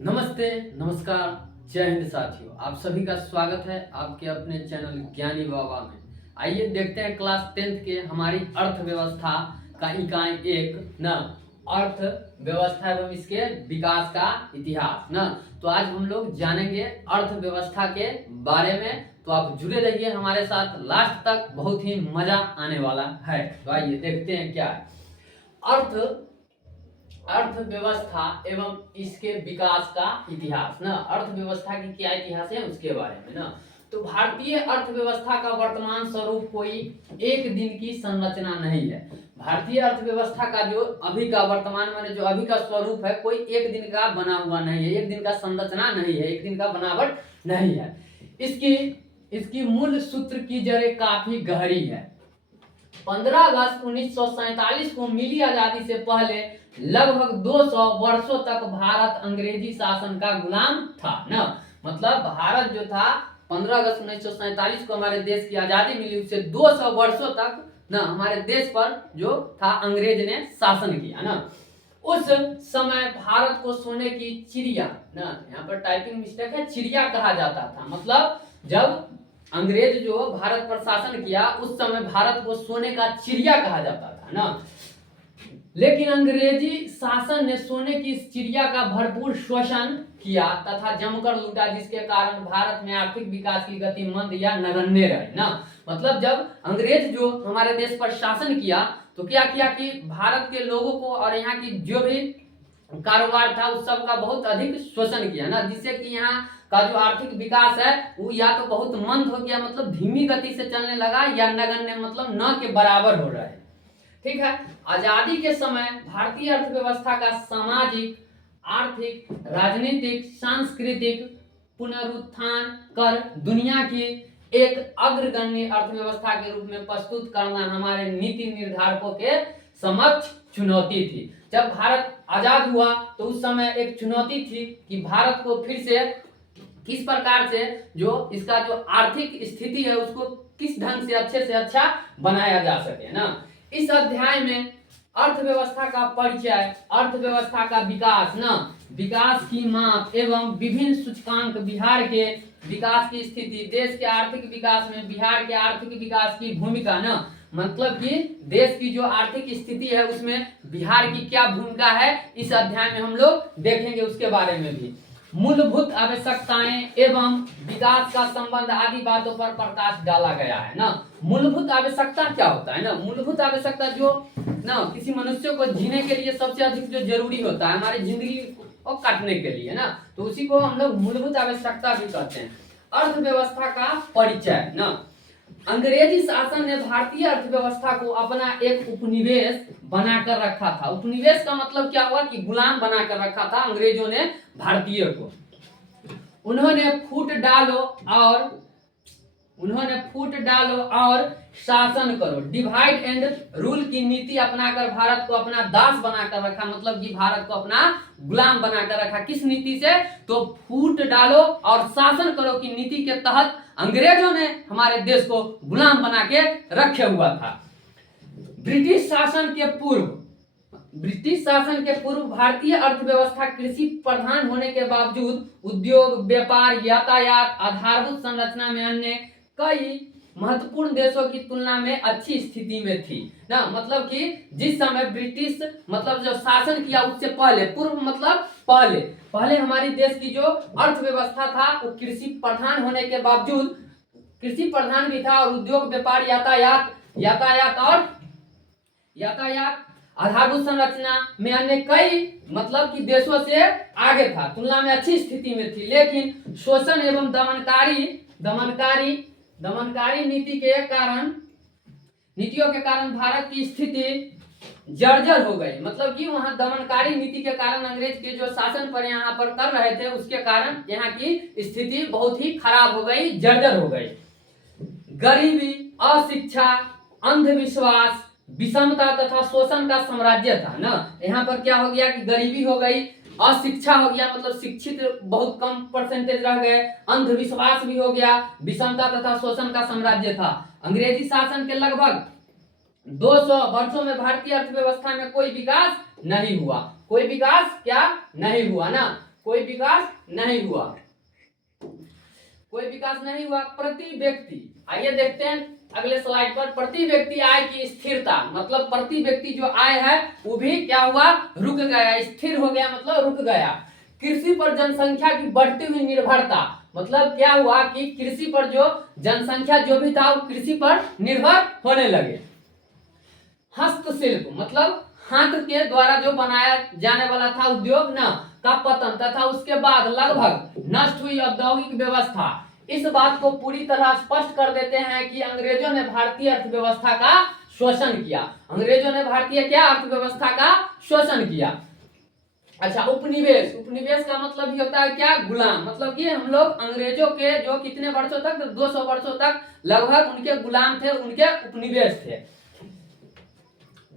नमस्ते, नमस्कार, जय हिंद साथियों। आप सभी का स्वागत है आपके अपने चैनल ज्ञानी बाबा में। आइए देखते हैं क्लास 10th के हमारी अर्थव्यवस्था का इकाई 1 न अर्थव्यवस्था एवं इसके विकास का इतिहास न। तो आज हम लोग जानेंगे अर्थव्यवस्था के बारे में। तो आप जुड़े रहिए हमारे साथ लास्ट तक, बहुत ही मजा आने वाला है। तो आइए देखते हैं क्या है अर्थव्यवस्था एवं इसके विकास का इतिहास ना। अर्थव्यवस्था की क्या इतिहास है उसके बारे में ना। तो भारतीय अर्थव्यवस्था का वर्तमान स्वरूप कोई एक दिन की संरचना नहीं है। भारतीय अर्थव्यवस्था का जो अभी का वर्तमान में जो अभी का स्वरूप है कोई एक दिन का बना हुआ नहीं है, एक दिन का संरचना नहीं है, एक दिन का बनावट नहीं है। इसकी मूल सूत्र की जड़ें काफी गहरी है। 15 अगस्त 1947 को मिली आजादी से पहले लगभग 200 वर्षों तक भारत अंग्रेजी शासन का गुलाम था ना। मतलब भारत जो था 15 अगस्त 1947 को हमारे देश की आजादी मिली, उससे 200 वर्षों तक ना हमारे देश पर जो था अंग्रेज ने शासन किया ना। उस समय भारत को सोने की चिड़िया ना, यहाँ पर टाइपिंग मिस्टेक है, चिड़िया कहा जाता था। मतलब जब अंग्रेज जो भारत पर शासन किया उस समय भारत को सोने का चिड़िया कहा जाता था ना। लेकिन अंग्रेजी शासन ने सोने की इस चिड़िया का भरपूर शोषण किया तथा जमकर लूटा, जिसके कारण भारत में आर्थिक विकास की गति मंद या नगण्य रही ना। मतलब जब अंग्रेज जो हमारे देश पर शासन किया तो क्या किया कि भारत के लोगों को और यहाँ की जो भी कारोबार था उस सब का बहुत अधिक शोषण किया ना, जिससे कि यहाँ का जो आर्थिक विकास है वो या तो बहुत मंद हो गया, मतलब धीमी गति से चलने लगा, या नगण्य मतलब न के बराबर हो रहा है। ठीक है। आजादी के समय भारतीय अर्थव्यवस्था का सामाजिक, आर्थिक, राजनीतिक, सांस्कृतिक पुनरुत्थान कर दुनिया की एक अग्रगण्य अर्थव्यवस्था के रूप में प्रस्तुत करना हमारे नीति निर्धारकों के समक्ष चुनौती थी। जब भारत आजाद हुआ तो उस समय एक चुनौती थी कि भारत को फिर से किस प्रकार से जो इसका जो आर्थिक स्थिति है उसको किस ढंग से अच्छे से अच्छा बनाया जा सके ना। इस अध्याय में अर्थव्यवस्था का परिचय, अर्थव्यवस्था का विकास न, विकास की माप एवं विभिन्न सूचकांक, बिहार के विकास की स्थिति, देश के आर्थिक विकास में बिहार के आर्थिक विकास की भूमिका न, मतलब कि देश की जो आर्थिक स्थिति है उसमें बिहार की क्या भूमिका है इस अध्याय में हम लोग देखेंगे, उसके बारे में भी। मूलभूत आवश्यकताएं एवं विकास का संबंध आदि बातों पर प्रकाश डाला गया है ना। मूलभूत आवश्यकता क्या होता है ना। मूलभूत आवश्यकता जो ना किसी मनुष्य को जीने के लिए सबसे अधिक जो जरूरी होता है हमारी जिंदगी को काटने के लिए ना, तो उसी को हम लोग मूलभूत आवश्यकता भी कहते हैं। अर्थव्यवस्था का परिचय ना। अंग्रेजी शासन ने भारतीय अर्थव्यवस्था को अपना एक उपनिवेश बनाकर रखा था। उपनिवेश का मतलब क्या हुआ कि गुलाम बनाकर रखा था अंग्रेजों ने भारतीय को। उन्होंने फूट डालो और शासन करो, डिवाइड एंड रूल की नीति अपनाकर भारत को अपना दास बनाकर रखा। मतलब कि भारत को अपना गुलाम बनाकर रखा। किस नीति से? तो फूट डालो और शासन करो की नीति के तहत अंग्रेजों ने हमारे देश को गुलाम बना के रखे हुआ था। ब्रिटिश शासन के पूर्व भारतीय अर्थव्यवस्था कृषि प्रधान होने के बावजूद उद्योग, व्यापार, यातायात, आधारभूत संरचना में अन्य कई महत्वपूर्ण देशों की तुलना में अच्छी स्थिति में थी ना। मतलब कि जिस समय ब्रिटिश मतलब जो शासन किया उससे पहले, पूर्व मतलब पहले हमारी देश की जो अर्थव्यवस्था था वो कृषि प्रधान होने के बावजूद, कृषि प्रधान भी था और उद्योग, व्यापार, यातायात आधारभूत संरचना में अन्य कई मतलब कि देशों से आगे था, तुलना में अच्छी स्थिति में थी। लेकिन शोषण एवं दमनकारी नीतियों के कारण भारत की स्थिति जर्जर हो गई। मतलब कि वहां दमनकारी नीति के कारण अंग्रेज के जो शासन पर यहाँ पर कर रहे थे उसके कारण यहाँ की स्थिति बहुत ही खराब हो गई, जर्जर हो गई। गरीबी, अशिक्षा, अंधविश्वास, विषमता तथा शोषण का साम्राज्य था ना। यहाँ पर क्या हो गया कि गरीबी हो गई, अशिक्षा हो गया, मतलब शिक्षित बहुत कम परसेंटेज रह गए, अंधविश्वास भी हो गया, विषमता तथा शोषण का साम्राज्य था। अंग्रेजी शासन के लगभग 200 वर्षों में भारतीय अर्थव्यवस्था में कोई विकास नहीं हुआ ना। कोई विकास नहीं हुआ, कोई विकास नहीं हुआ। प्रति व्यक्ति, आइए देखते हैं अगले स्लाइड पर। प्रति व्यक्ति आय की स्थिरता, मतलब प्रति व्यक्ति जो आय है वो भी क्या हुआ, रुक गया, स्थिर हो गया, मतलब रुक गया। कृषि पर जनसंख्या की बढ़ती हुई निर्भरता, मतलब क्या हुआ कि कृषि पर जो जनसंख्या जो भी था वो कृषि पर निर्भर होने लगे। हस्तशिल्प, मतलब हाथ के द्वारा जो बनाया जाने वाला था उद्योग न का पतन तथा उसके बाद लगभग नष्ट हुई औद्योगिक व्यवस्था, इस बात को पूरी तरह स्पष्ट कर देते हैं कि अंग्रेजों ने भारतीय अर्थव्यवस्था का शोषण किया। अंग्रेजों ने भारतीय क्या अर्थव्यवस्था का शोषण किया। अच्छा, उपनिवेश, उपनिवेश का मतलब ही होता है क्या, गुलाम, मतलब कि हम लोग अंग्रेजों के जो कितने वर्षों तक, 200 वर्षों तक लगभग उनके गुलाम थे, उनके उपनिवेश थे।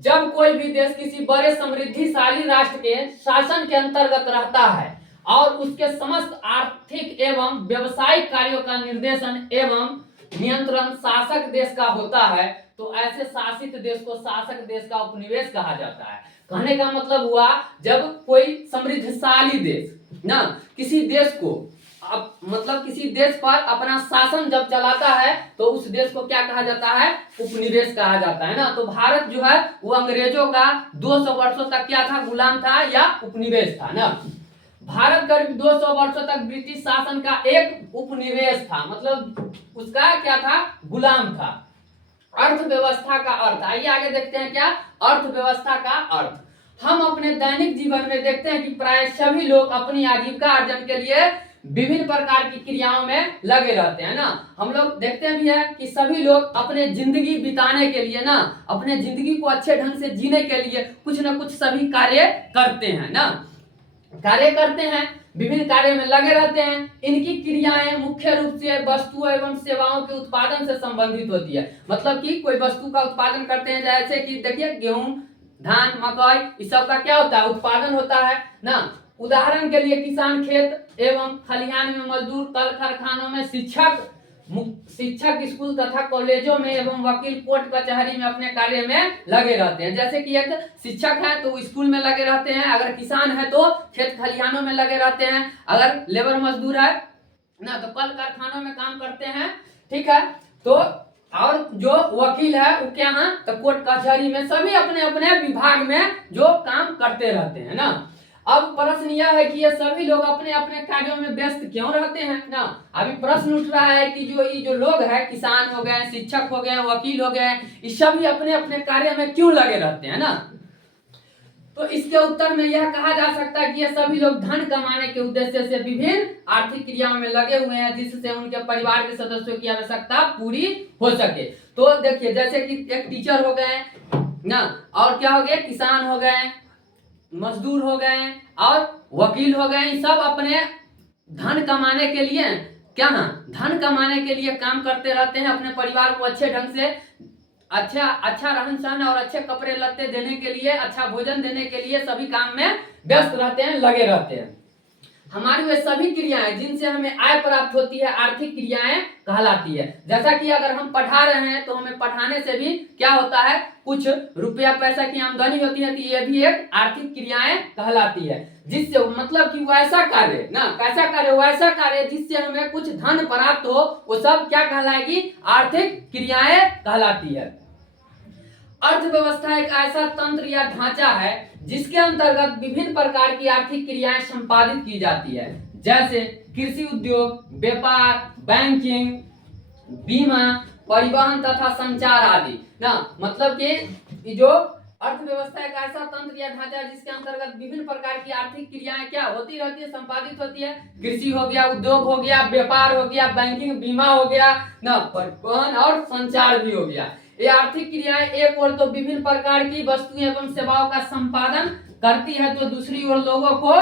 जब कोई भी देश किसी बड़े समृद्धिशाली राष्ट्र के शासन के अंतर्गत रहता है और उसके समस्त आर्थिक एवं व्यावसायिक कार्यों का निर्देशन एवं नियंत्रण शासक देश का होता है, तो ऐसे शासित देश को शासक देश का उपनिवेश कहा जाता है। कहने का मतलब हुआ, जब कोई समृद्धशाली देश ना किसी देश को मतलब किसी देश पर अपना शासन जब चलाता है तो उस देश को क्या कहा जाता है, उपनिवेश कहा जाता है ना। तो भारत जो है वो अंग्रेजों का 200 वर्षों तक क्या था, गुलाम था या उपनिवेश था ना। भारत करीब 200 वर्षों तक ब्रिटिश शासन का एक उपनिवेश था, मतलब उसका क्या था, गुलाम था। अर्थव्यवस्था का अर्थ, आइए आगे देखते हैं क्या अर्थव्यवस्था का अर्थ। हम अपने दैनिक जीवन में देखते हैं कि प्राय सभी लोग अपनी आजीविका अर्जन के लिए विभिन्न प्रकार की क्रियाओं में लगे रहते हैं ना। हम लोग देखते भी है कि सभी लोग अपने जिंदगी बिताने के लिए ना, अपने जिंदगी को अच्छे ढंग से जीने के लिए कुछ ना कुछ सभी कार्य करते हैं ना, कार्य करते हैं, विभिन्न कार्यों में लगे रहते हैं। इनकी क्रियाएं मुख्य रूप से वस्तुओं एवं सेवाओं के उत्पादन से संबंधित होती है। मतलब कि कोई वस्तु का उत्पादन करते हैं, जैसे कि देखिए गेहूं, धान, मकई, इस सब का क्या होता है, उत्पादन होता है ना। उदाहरण के लिए किसान खेत एवं खलिहान में मजदूर, कल कारखानों में शिक्षक, स्कूल तथा कॉलेजों में एवं वकील कोर्ट कचहरी में अपने कार्य में लगे रहते हैं। जैसे कि एक शिक्षक है तो स्कूल में लगे रहते हैं, अगर किसान है तो खेत खलिहानों में लगे रहते हैं, अगर लेबर मजदूर है ना तो कल कारखानों में काम करते हैं, ठीक है। तो और जो वकील है वो क्या है, तो कोर्ट कचहरी में, सभी अपने अपने विभाग में जो काम करते रहते हैं ना। अब प्रश्न यह है कि ये सभी लोग अपने अपने कार्यों में व्यस्त क्यों रहते हैं ना। अभी प्रश्न उठ रहा है कि जो लोग हैं, किसान हो गए, शिक्षक हो गए, वकील हो गए, ये सभी अपने अपने कार्य में क्यों लगे रहते हैं ना। तो इसके उत्तर में यह कहा जा सकता है कि ये सभी लोग धन कमाने के उद्देश्य से विभिन्न आर्थिक क्रियाओं में लगे हुए हैं, जिससे उनके परिवार के सदस्यों की आवश्यकता पूरी हो सके। तो देखिए, जैसे कि एक टीचर हो गए ना, और क्या हो गए, किसान हो गए, मजदूर हो गए और वकील हो गए, सब अपने धन कमाने के लिए क्या है, धन कमाने के लिए काम करते रहते हैं, अपने परिवार को अच्छे ढंग से अच्छा रहन सहन और अच्छे कपड़े लत्ते देने के लिए, अच्छा भोजन देने के लिए सभी काम में व्यस्त रहते हैं, लगे रहते हैं। हमारी वे सभी क्रियाएं जिनसे हमें आय प्राप्त होती है आर्थिक क्रियाएं कहलाती है। जैसा कि अगर हम पढ़ा रहे हैं तो हमें पढ़ाने से भी क्या होता है, कुछ रुपया पैसा की आमदनी होती है, तो ये भी एक आर्थिक क्रियाएं कहलाती है। जिससे मतलब कि वैसा कार्य ना, कैसा कार्य, वैसा कार्य जिससे हमें कुछ धन प्राप्त हो, वो सब क्या कहलाएगी, आर्थिक क्रियाएं कहलाती है। अर्थव्यवस्था एक ऐसा तंत्र या ढांचा है जिसके अंतर्गत विभिन्न प्रकार की आर्थिक क्रियाएं संपादित की जाती है, जैसे कृषि उद्योग, व्यापार, बैंकिंग, बीमा, परिवहन तथा संचार आदि ना। मतलब कि जो अर्थव्यवस्था एक ऐसा तंत्र या ढांचा है जिसके अंतर्गत विभिन्न प्रकार की आर्थिक क्रियाएं क्या होती रहती है, संपादित होती है। कृषि हो गया, उद्योग हो गया, व्यापार हो गया, बैंकिंग, बीमा हो गया ना, परिवहन और संचार भी हो गया। ये आर्थिक क्रियाएं एक ओर तो विभिन्न प्रकार की वस्तुएं एवं सेवाओं का संपादन करती है, तो दूसरी ओर लोगों को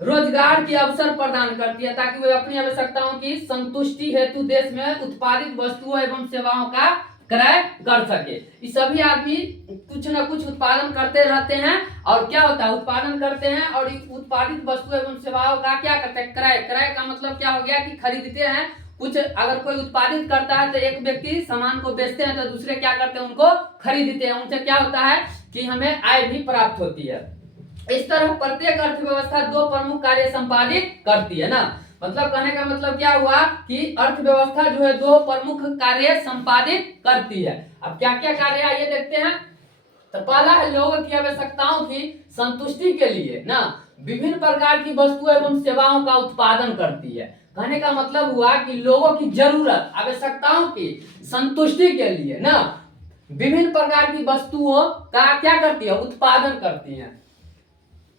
रोजगार के अवसर प्रदान करती है, ताकि वे अपनी आवश्यकताओं की संतुष्टि हेतु देश में उत्पादित वस्तुओं एवं सेवाओं का क्रय कर सके। ये सभी आदमी कुछ न कुछ उत्पादन करते रहते हैं, और क्या होता है, उत्पादन करते हैं और उत्पादित वस्तु एवं सेवाओं का क्या करते हैं, क्रय। क्रय का मतलब क्या हो गया कि खरीदते हैं। कुछ अगर कोई उत्पादित करता है तो एक व्यक्ति सामान को बेचते हैं, तो दूसरे क्या करते हैं, उनको खरीदते हैं। उनसे क्या होता है कि हमें आय भी प्राप्त होती है। इस तरह प्रत्येक अर्थव्यवस्था दो प्रमुख कार्य संपादित करती है ना। मतलब कहने का मतलब क्या हुआ कि अर्थव्यवस्था जो है दो प्रमुख कार्य संपादित करती है। अब क्या क्या कार्य है ये देखते हैं। तो पहला है लोगों की आवश्यकताओं की संतुष्टि के लिए ना विभिन्न प्रकार की वस्तुएं एवं सेवाओं का उत्पादन करती है। कहने का मतलब हुआ कि लोगों की जरूरत आवश्यकताओं की संतुष्टि के लिए ना विभिन्न प्रकार की वस्तुओं का क्या करती है, उत्पादन करती है।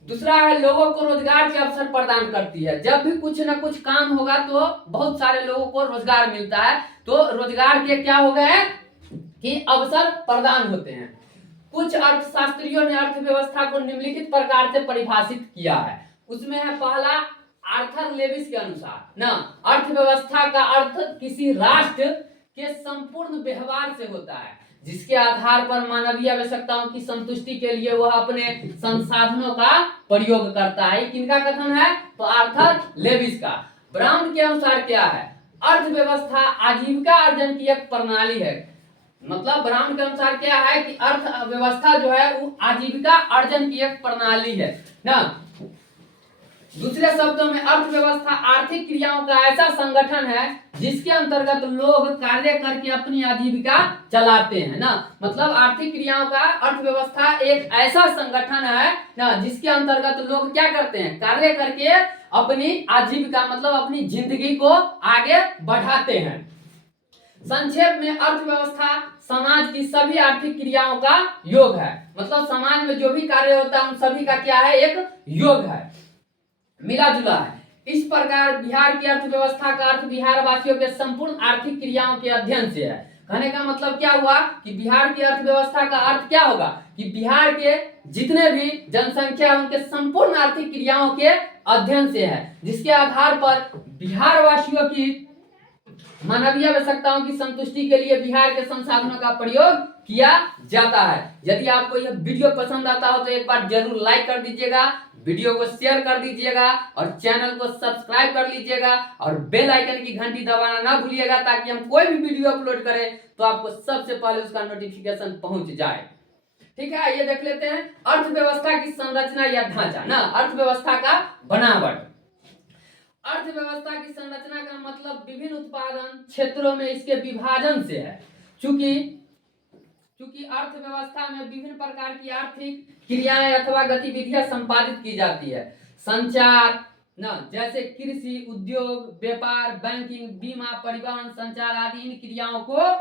दूसरा है लोगों को रोजगार के अवसर प्रदान करती है। जब भी कुछ ना कुछ काम होगा तो बहुत सारे लोगों को रोजगार मिलता है, तो रोजगार के क्या हो गए कि अवसर प्रदान होते हैं। कुछ अर्थशास्त्रियों ने अर्थव्यवस्था को निम्नलिखित प्रकार से परिभाषित किया है। उसमें है पहला आर्थर लेविस के अनुसार ना अर्थव्यवस्था का अर्थ किसी राष्ट्र के संपूर्ण व्यवहार से होता है जिसके आधार पर मानवीय आवश्यकताओं की संतुष्टि के लिए वह अपने संसाधनों का प्रयोग करता है। किनका कथन है? तो आर्थर लेविस का। ब्राउन के अनुसार क्या है? अर्थव्यवस्था आजीविका अर्जन की एक प्रणाली है। मतलब ब्राउन के अनुसार क्या है कि अर्थव्यवस्था जो है वो आजीविका अर्जन की एक प्रणाली है ना। दूसरे शब्दों में अर्थव्यवस्था आर्थिक क्रियाओं का ऐसा संगठन है जिसके अंतर्गत लोग कार्य करके अपनी आजीविका चलाते हैं ना। मतलब आर्थिक क्रियाओं का अर्थव्यवस्था एक ऐसा संगठन है ना जिसके अंतर्गत लोग क्या करते हैं, कार्य करके अपनी आजीविका मतलब अपनी जिंदगी को आगे बढ़ाते हैं। संक्षेप में अर्थव्यवस्था समाज की सभी आर्थिक क्रियाओं का योग है। मतलब समाज में जो भी कार्य होता है उन सभी का क्या है, एक योग है, मिला जुला है। इस प्रकार बिहार की अर्थव्यवस्था का अर्थ बिहार वासियों के संपूर्ण आर्थिक क्रियाओं के अध्ययन से है। कहने का मतलब क्या हुआ कि बिहार की अर्थव्यवस्था का अर्थ क्या होगा कि बिहार के जितने भी जनसंख्या उनके संपूर्ण आर्थिक क्रियाओं के अध्ययन से है, जिसके आधार पर बिहार वासियों की मानवीय आवश्यकताओं की संतुष्टि के लिए बिहार के संसाधनों का प्रयोग किया जाता है। यदि आपको यह वीडियो पसंद आता हो तो एक बार जरूर लाइक कर दीजिएगा, वीडियो को शेयर कर दीजिएगा और चैनल को सब्सक्राइब कर लीजिएगा और बेल आइकन की घंटी दबाना ना भूलिएगा ताकि हम कोई भी वीडियो अपलोड करें तो आपको सबसे पहले उसका नोटिफिकेशन पहुंच जाए। ठीक है, ये देख लेते हैं अर्थव्यवस्था की संरचना या ढांचा ना, अर्थव्यवस्था का बनावट। अर्थव्यवस्था की संरचना का मतलब विभिन्न उत्पादन क्षेत्रों में इसके विभाजन से है। चूंकि अर्थव्यवस्था में विभिन्न प्रकार की आर्थिक क्रियाएं अथवा गतिविधियां संपादित की जाती है। संचार न जैसे कृषि, उद्योग, व्यापार, बैंकिंग, बीमा, परिवहन, संचार आदि इन क्रियाओं को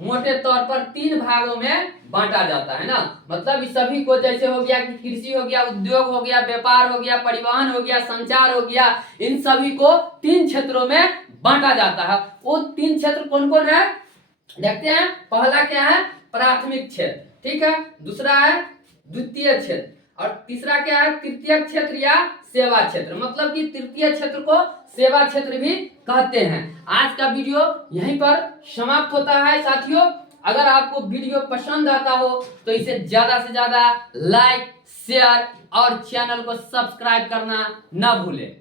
मोटे तौर पर 3 भागों में बांटा जाता है ना। मतलब इस सभी को जैसे हो गया कि कृषि हो गया, उद्योग हो गया, व्यापार हो गया, परिवहन हो गया, संचार हो गया, इन सभी को 3 क्षेत्रों में बांटा जाता है। वो 3 क्षेत्र कौन कौन है देखते हैं। पहला क्या है, प्राथमिक क्षेत्र, ठीक है। दूसरा है द्वितीय क्षेत्र और तीसरा क्या है, तृतीय क्षेत्र या सेवा क्षेत्र। मतलब कि तृतीय क्षेत्र को सेवा क्षेत्र भी कहते हैं। आज का वीडियो यहीं पर समाप्त होता है साथियों। अगर आपको वीडियो पसंद आता हो तो इसे ज्यादा से ज्यादा लाइक, शेयर और चैनल को सब्सक्राइब करना ना भूलें।